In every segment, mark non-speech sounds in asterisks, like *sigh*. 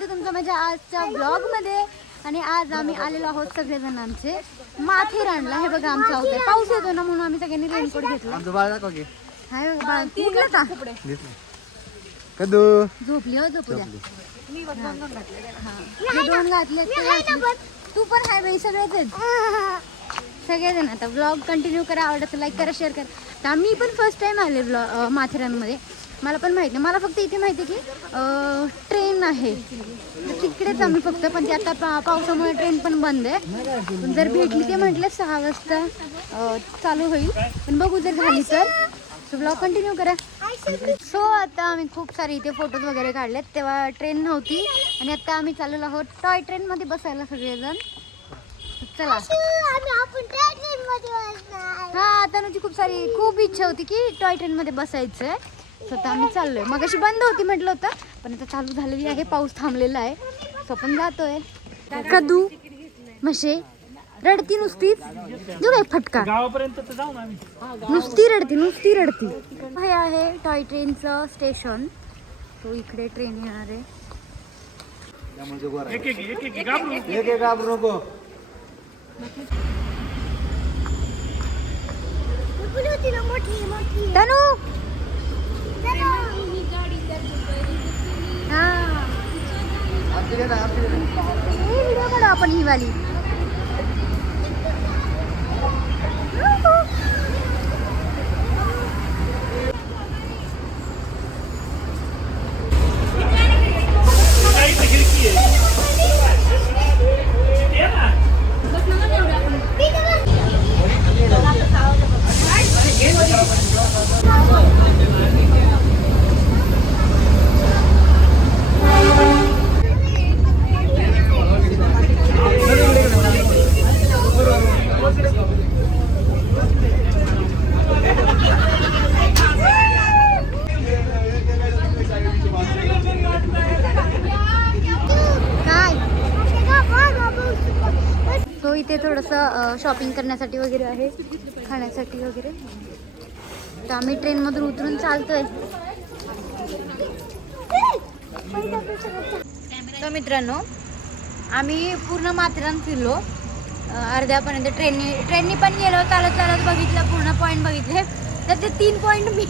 स्वागत आहे तुमचं माझ्या आजच्या ब्लॉगमध्ये आणि आज आम्ही आलेलो आहोत सगळेजण आमचे माथेरानला. हे बघा आमचा होतं पाऊस येतो ना म्हणून आम्ही सगळ्यांनी रेनकोट घेतला. आमचं बाळ दाखव की. हाय बघा बाळ. उठलं का घेतलं. कदू. झोपली हो झोपल्या हा. हे दोन घातले ते घातले. तू पण हाय बाई सगळेच आहेत. सगळेजण आता ब्लॉग कंटिन्यू करा आवडत लाईक करा शेअर करा. तर मी पण फर्स्ट टाइम आले ब्लॉग माथेरानमध्ये. मला पण माहिती नाही. मला फक्त इथे माहिती आहे की ट्रेन आहे. म्हणजे तर तिकडेच आम्ही फक्त पण ते आता पा पावसामुळे ट्रेन पण बंद आहे. जर भेटली ते म्हटलं सहा वाजता चालू होईल. पण बघू जर झाली तर. ब्लॉग कंटिन्यू करा. सो आता आम्ही खूप सारे इथे फोटोज वगैरे काढलेत. तेव्हा ट्रेन नव्हती. आणि आता आम्ही चाललेलो आहोत टॉय ट्रेनमध्ये बसायला सगळेजण. चला. हा तनुची खूप सारी खूप इच्छा होती की टॉय ट्रेन मध्ये बसायचं आहे तर आता आम्ही चाललोय. मग अशी बंद होती म्हटलं होतं पण आता चालू झालेली आहे पाऊस थांबलेला आहे. तो पण जातोय. कदू म्हशे रडती नुसतीच देऊ काय फटका. नुसती रडती नुसती रडती. हे आहे टॉय ट्रेनचं स्टेशन. तो इकडे ट्रेन येणार आहे. तनु! हा आमची घे ना आमची घे ना. हे व्हिडिओ काढू आपण ही वाली काही तर खिडकी आहे ये ना काय तो इथे थोडंसं शॉपिंग करण्यासाठी वगैरे आहे खाण्यासाठी वगैरे. तर आम्ही ट्रेनमधून उतरून चालतोय. तर मित्रांनो आम्ही पूर्ण माथेरान फिरलो. अर्ध्यापर्यंत ट्रेननी ट्रेननी पण गेलो चालत चालत बघितलं पूर्ण पॉईंट बघितले. तर ते तीन पॉईंट मी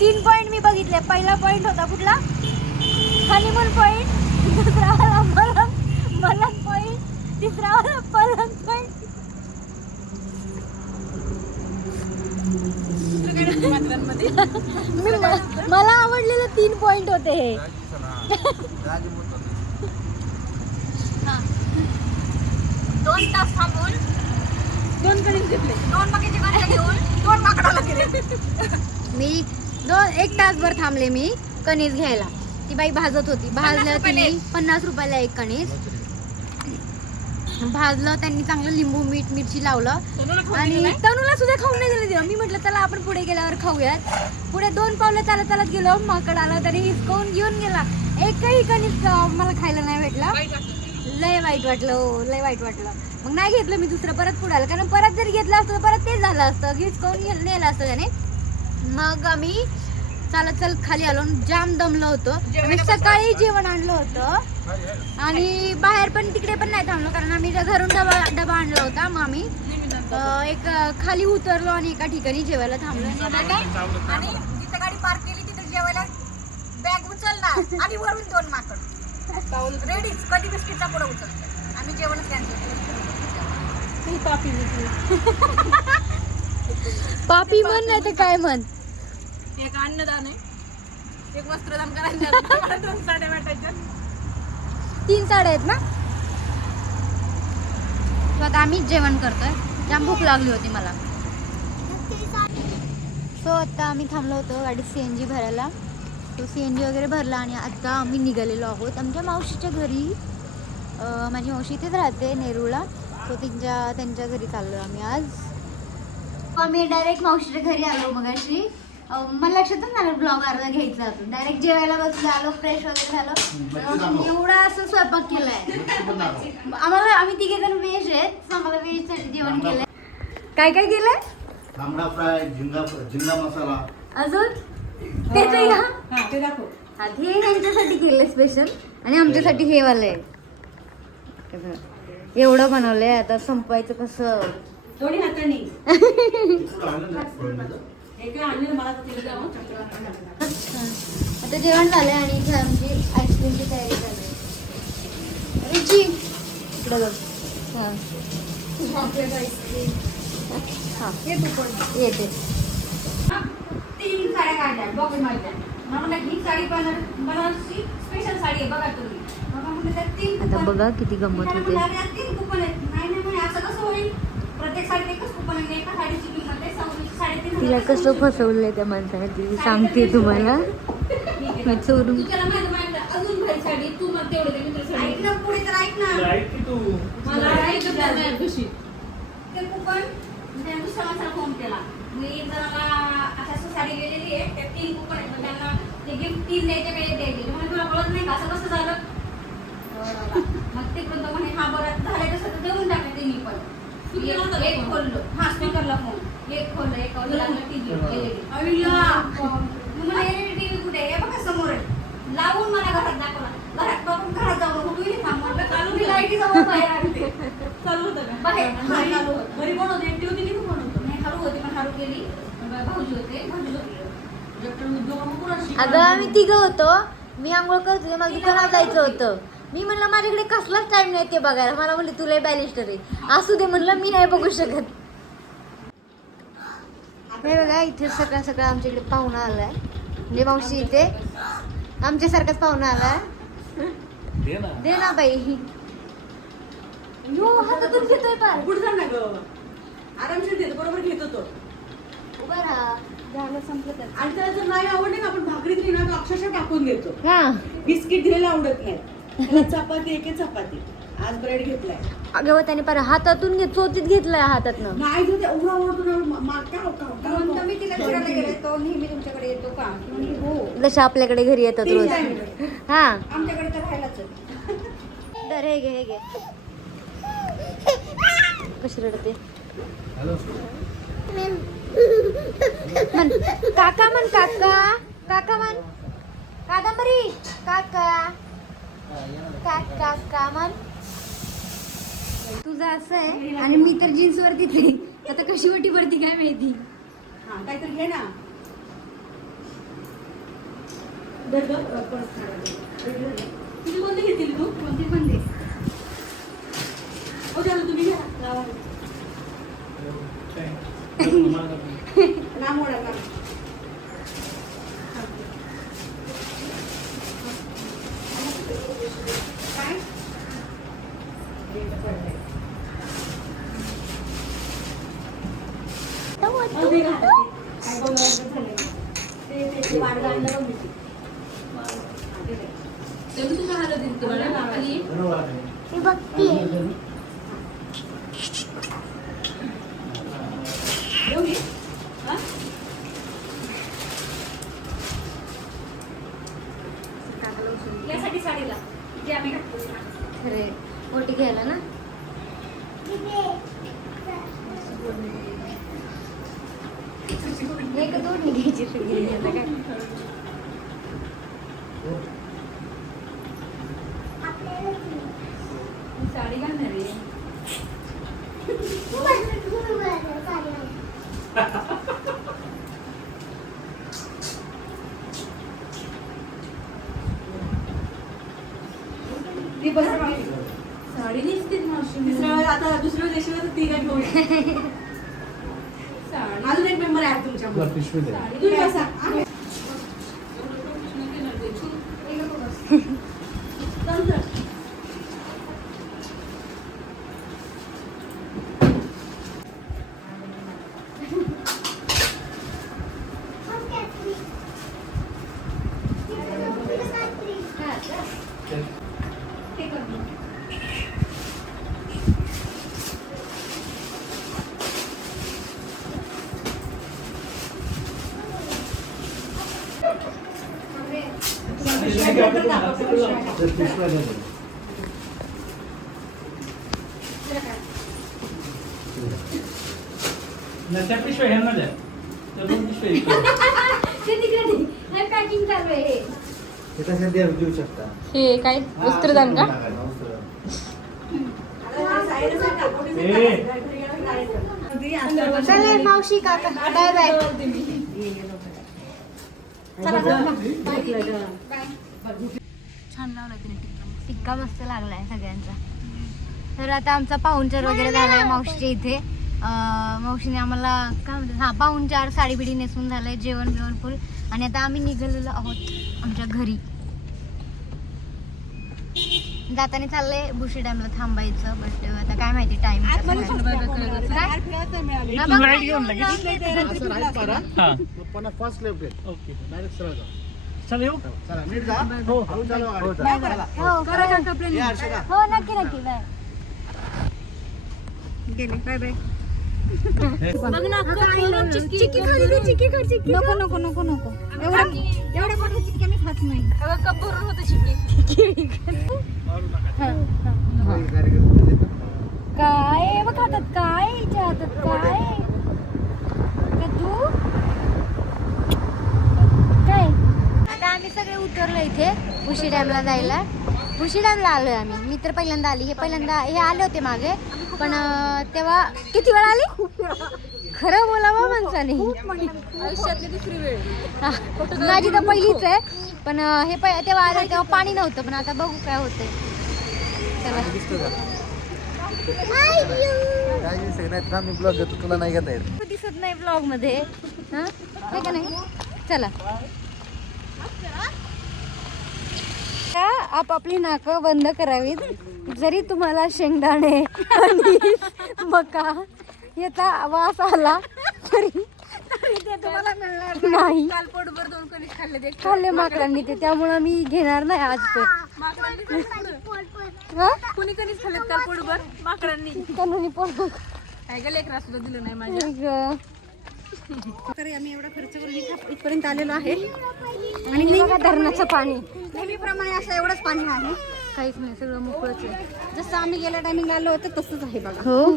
तीन पॉईंट मी बघितले. पहिला पॉईंट होता कुठला? हनीमून पॉईंट दुसरा *laughs* वाला मलंग मलंग पॉईंट तिसरा वाला पलंग पॉईंट मी मला आवडलेले तीन पॉइंट होते हे. दोन तास थांबून. दोन घेतले. दोन घेऊन दोन माकडाला गेले मी दोन एक तासभर थांबले मी कणीस घ्यायला. ती बाई भाजत होती. भाजलं रुपयाला तिने पन्नास रुपयाला एक कणीस. भाजलं त्यांनी चांगलं लिंबू मीठ मिरची लावलं. आणि तनुला सुद्धा खाऊन नाही दिलं मी म्हटलं चला आपण पुढे गेल्यावर खाऊयात. पुढे दोन पावलं चालत चालत गेलो. माकड आला तरी हिसकावून घेऊन गेला. एकही कणीस मला खायला नाही भेटला. लय वाईट वाटलं हो, लय वाईट वाटलं. मग नाही घेतलं मी दुसरं परत पुढे आलं. कारण परत जरी घेतलं असतं तर परत तेच झालं असतं. हिसकावून नेलं असतं त्याने. मग आम्ही चालत चालत खाली आलो आणि जाम दमलो होतो. सकाळी जेवण आणलं होतं. आणि बाहेर पण तिकडे पण नाही थांबलो कारण आम्ही त्या घरून डबा डबा आणला होता मग आम्ही एक खाली उतरलो आणि एका ठिकाणी जेवायला थांबलो. आणि जिथं गाडी पार्क केली तिथे जेवायला बॅग उचलणार आणि वरून दोन माकड. रेडीच कधी बिस्किटचा पुढे उचलतात आम्ही जेवणच कॅन्सल पापी म्हण नाही तर काय म्हण? एक अन्नदान आहे. एक वस्त्रदान करायचं दोन साड्या भेटायच्या. तीन साड्या आहेत ना? सो आता आम्ही जेवण करतोय. जाम भूक लागली होती मला. सो आता आम्ही थांबलो होतो गाडीत सी एन जी भरायला. तो सी एन जी वगैरे भरला आणि आता आम्ही निघालेलो आहोत. आमच्या मावशीच्या घरी. माझी मावशी इथेच राहते नेरूळला. सो त्यांच्या त्यांच्या घरी चाललो आम्ही आज. आम्ही डायरेक्ट मावशीच्या घरी आलो मग अशी मला लक्षातच नाही ब्लॉग अर्धा घ्यायचा होता डायरेक्ट जेवायला बसलो आलो फ्रेश वगैरे झालो. एवढा असं स्वयंपाक केलाय. आम्हाला आम्ही तिघे जण व्हेज आहेत आम्हाला व्हेजसाठी जेवण केलंय. काय काय केलंय? तांबडा फ्राय झिंगा झिंगा मसाला. अजून? ते ते घ्या हा ते दाखव. आधी हे ह्यांच्यासाठी केलं स्पेशल आणि आमच्यासाठी हे वालं आहे. एवढं बनवलंय आता संपवायचं कसं? दोन्ही हाताने. आता जेवण झालंय आणि इथे आमची आईस्क्रीमची तयारी झाली रुची इकडं बघ. हां. हां. येते. तीन साड्या काढल्या. बॉक्स मारल्या मला म्हणलं ही साडी बनर बनारसी स्पेशल साडी आहे. बघा तुम्ही. मग म्हणलं त्यात तीन आता. बघा किती गंमत होते. म्हणलं, "अरे, तीन कुपन आहेत. नाही नाही असं कसं होईल? प्रत्येक साडीत एकच कुपन आहे. एका साडीची तिला कसं फसवलंय त्या माणसाने ती सांगते तुम्हाला. चोरून मग मी तू? मी म्हणे हा बरं झालं तसं तर देऊन टाका तिन्ही पण. एक एक खोललो. हा स्पीकरला फोन एक खोललं एक लागलं टीव्ही एलईडी मला एलईडी टीव्ही कुठे आहे? हे बघा समोर आहे. लावून मला घरात दाखवला घरात बघून घरात जाऊन कुठे थांब. म्हटलं चालू मी लाईटी जवळ बाहेर आणते चालू होतं का? बाहेर. हा, चालू होतं. घरी कोण होते एकटी होती की तू कोण होतं नाही हळू होती पण हळू गेली भाऊजी होते. भाऊजी झोपले तुझ्याकडे उद्योग मग कोणाशी अगं आम्ही तिघं होतो. मी आंघोळ करत होते. मला दुकानात जायचं होतं. मी म्हणलं माझ्याकडे कसलाच टाइम नाही ते बघायला. मला म्हणले तुला बॅलिस्टर आहे. असू दे म्हणलं मी नाही बघू शकत. हे बघा इथे सकाळ सकाळ आमच्याकडे पाहुणा आलाय. म्हणजे मावशी इथे. आमच्यासारखाच पाहुणा आलाय. दे ना. दे ना बाई. यो हातातून घेतोय पार कुठं जा ना ग? आरामशीर देतो बरोबर घेत होतो उभा राहा. झालं संपलं तर आणि त्याला जर नाही आवडले ना आपण भाकरी दिली ना तो अक्षरशः टाकून देतो. हा. बिस्किट दिलेलं आवडत नाही. त्याला चपाती एके चपाती? आज ब्रेड घेतलाय. अगं त्याने पार हातातून घेत चोचीत घेतलाय हातातनं. नाही तर ते मा- म्हणून तर तिला विचारायला गेले तो नेहमी तुमच्याकडे येतो का? ती म्हणली, हो. जशा आपल्याकडे घरी येतात तीन रोज. time. हा. आमच्याकडे तर राहायलाच आहे. तर हे घे हे घे. कशी रडते म्हण काका म्हण काका. काका म्हण. कादंबरी. काका. का म्हण तुझं असं आहे आणि मी तर जीन्स वरतीच आहे. आता कशी वटी वरती काय माहिती? हा काहीतरी घे ना. किती कोणती घेतली तू? कोणती पण दे हो तुम्ही घ्या लावा. लांब ओढा का काय हो, दे घाला ते. काय बोलावं झालंय. ते- ते- ते वाढलं आणलं बघ मी ते. हा, ते दे. ते मी तुझ्या हातात दिली तुम्हाला खाली मी बघते देऊ मी? हा? यासाठी साडीला. जे आम्ही घातली. खरे ओटी घ्यायला ना? एक दोन घ्यायची सगळी काय साडी घालणार ती बस साडी नेसते ना आता दुसऱ्या वेळेला ती काय अजून एक मेंबर आहे तुम्ही बसा हा. चल, चल. ते कर मग. तर पिशव्या दे नाही, त्या पिशव्या ह्यांना द्या त्या दोन पिशव्या इकडे. ते तिकडे पॅकिंग चालू आहे ते कशा देव देऊ शकता. हे काय? वस्त्रदान का? चला मावशी काका बाय. बाय. छान लावला तिने टिक्का टिक्का मस्त लागलाय सगळ्यांचा. तर आता आमचा पाहुणचार वगैरे झालाय मावशीच्या इथे. अं, मावशीने आम्हाला काय म्हणतात हा पाहुणचार साडी बिडी नेसून झालंय जेवण बिवण फुल. आणि आता आम्ही निघालेलो आहोत आमच्या घरी. जाताना चाललंय बुशी डॅमला थांबायचं बट आता काय माहिती टाइम लाइट घेऊन लगेच हा. पण फर्स्ट लेफ्ट आहे. ओके डायरेक्ट सरळ जा. चल येऊ चला नीट जा. हो हळू चालवा गाडी. हो ये हर्षदा हो नक्की नक्की बाय. गेले बाय बाय. चिक्की खाली दे चिक्की खा चिक्की नको नको नको नको. एवढा एवढ्या मोठ्या चिक्की मी खात नाही. काय बघ हातात काय हिच्या हातात काय कद्दू काय आता आम्ही सगळे उतरलो इथे. उशी डॅमला जायला. उशी डॅमला आलोय आम्ही. मी तर पहिल्यांदा आली. हे पहिल्यांदा हे आले होते मागे. पण तेव्हा किती वेळा आली? खरं बोलावं माणसाने. हा, माझी तर पहिलीच आहे. पण हे तेव्हा आलं तेव्हा पाणी नव्हतं. पण आता बघू काय होतंय. चला. मी ब्लॉग तुला नाही घेता येत. दिसत नाही ब्लॉगमध्ये हा आहे का नाही? चला. का आपापली नाकं बंद करावीत. जरी तुम्हाला शेंगदाणे आणि मका याचा वास आला तरी तरी नाही. काल पोटभर दोन कणीस खाल्ले ते. खाल्ले माकडांनी ते. त्यामुळं मी घेणार नाही आज ते. हा? कोणी कणीस खाल्लेत काल पोटभर? माकडांनी. कानूनी काय गं लेकरा सुद्धा दिलं नाही माझ्या. तरी आम्ही एवढा खर्च करून इथं- इथपर्यंत आलेलो आहे. आणि बघा धरणाचं पाणी. नेहमीप्रमाणे असं एवढंच पाणी आहे. काहीच नाही सगळं मोकळच आहे. जसं आम्ही गेल्या टायमिंग आलो होतो तसंच आहे बघा. हो?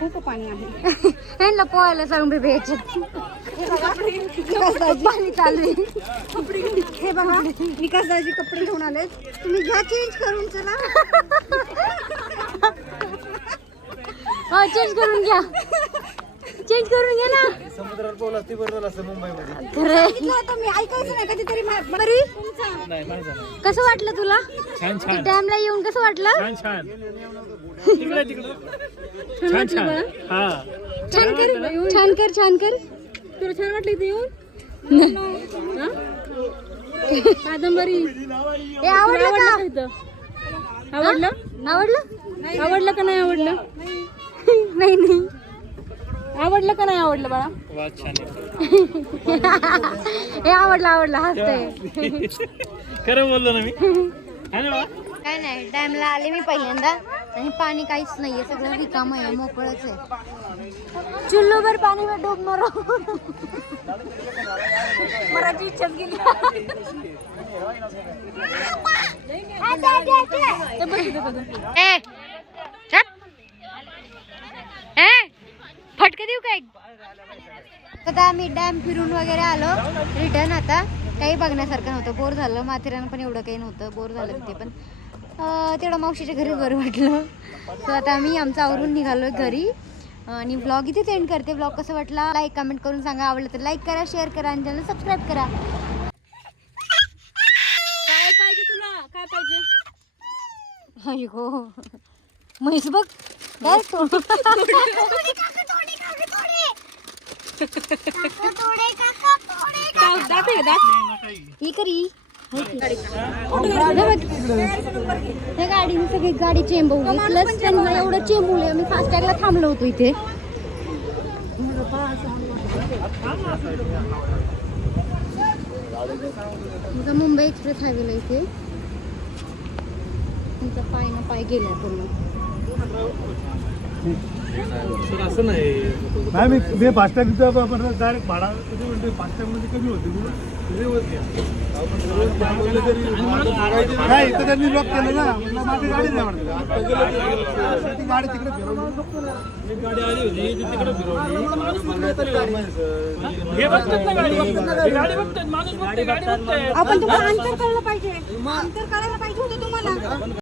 खूप पाणी आहे. पोहायला सांग बेबी याच्यात पाणी चालू आहे. हे बघा कपडे घेऊन आले तुम्ही घ्या चेंज करून चला. हा चेंज करून घ्या. चेंज करून घ्या ना. समुद्रावर बोला ती बरोबर असतं मुंबईमध्ये. खरंय. मी ऐकायचं नाही कधीतरी मा- बरी? नाही माझं नाही. कसं वाटलं तुला? छान छान. डॅमला येऊन कसं वाटलं? छान छान. तिकडे तिकडे. छान छान हा. छान कर छान कर छान कर. तुला छान वाटलं इथे येऊन? कादंबरी. हे आवडलं का? आवडलं? आवडलं? आवडलं का नाही आवडलं? नाही नाही. आवडलं का नाही आवडलं बाळा? वा छान आहे. हे आवडलं आवडलं हसतंय. खरं बोललो ना मी. है काय नाही डॅमला आले मी पहिल्यांदा. आणि पाणी काहीच नाहीये सगळं रिकाम आहे मोकळच आहे. चुल्लोभर पाणी में डूब मरो. मराठी इच्छाच गेली. ए फटके देऊ काय? आता आम्ही डॅम फिरून वगैरे आलो. रिटर्न आता. काही बघण्यासारखं नव्हतं. बोर झालं. माथेरान पण एवढं काही नव्हतं. बोर झालं तिथे पण. तेवढं मावशीच्या घरी बरं वाटलं. सो आता आम्ही आमचं आवरून निघालो घरी. आणि ब्लॉग इथेच एंड करते. ब्लॉग कसं वाटला? लाईक कमेंट करून सांगा. आवडलं तर लाईक करा शेअर करा आणि चॅनल सबस्क्राईब करा. काय पाहिजे तुला? काय पाहिजे? अयो म्हैस बघ. काय *laughs* तो दात दात आहे दात ही करी हे त्या सगळी गाडी चेंबवली प्लस त्यांना एवढं चेंबवलं आम्ही फास्टॅगला थांबलो होतो इथे मुंबई एक्सप्रेस हायवेला इथे तुमचा पाय ना पाय गेला पूर्ण सर असं नाही. नाही मी मी फास्टॅग तिथं आपण डायरेक्ट भाडा किती म्हणते फास्टॅगमध्ये कमी होते नाही. इथं त्यांनी ब्लॉक केलं ना. माझी गाडी नाही म्हणते गाडी तिकडे फिरवली. एक गाडी आली होती ती तिकडे फिरवली. हे बघतात ना गाडी बघतात हे गाडी. बघतात माणूस बघते गाडी बघताय. आपण तुम्हाला अंतर कळलं पाहिजे. अंतर करायला पाहिजे होतं तुम्हाला.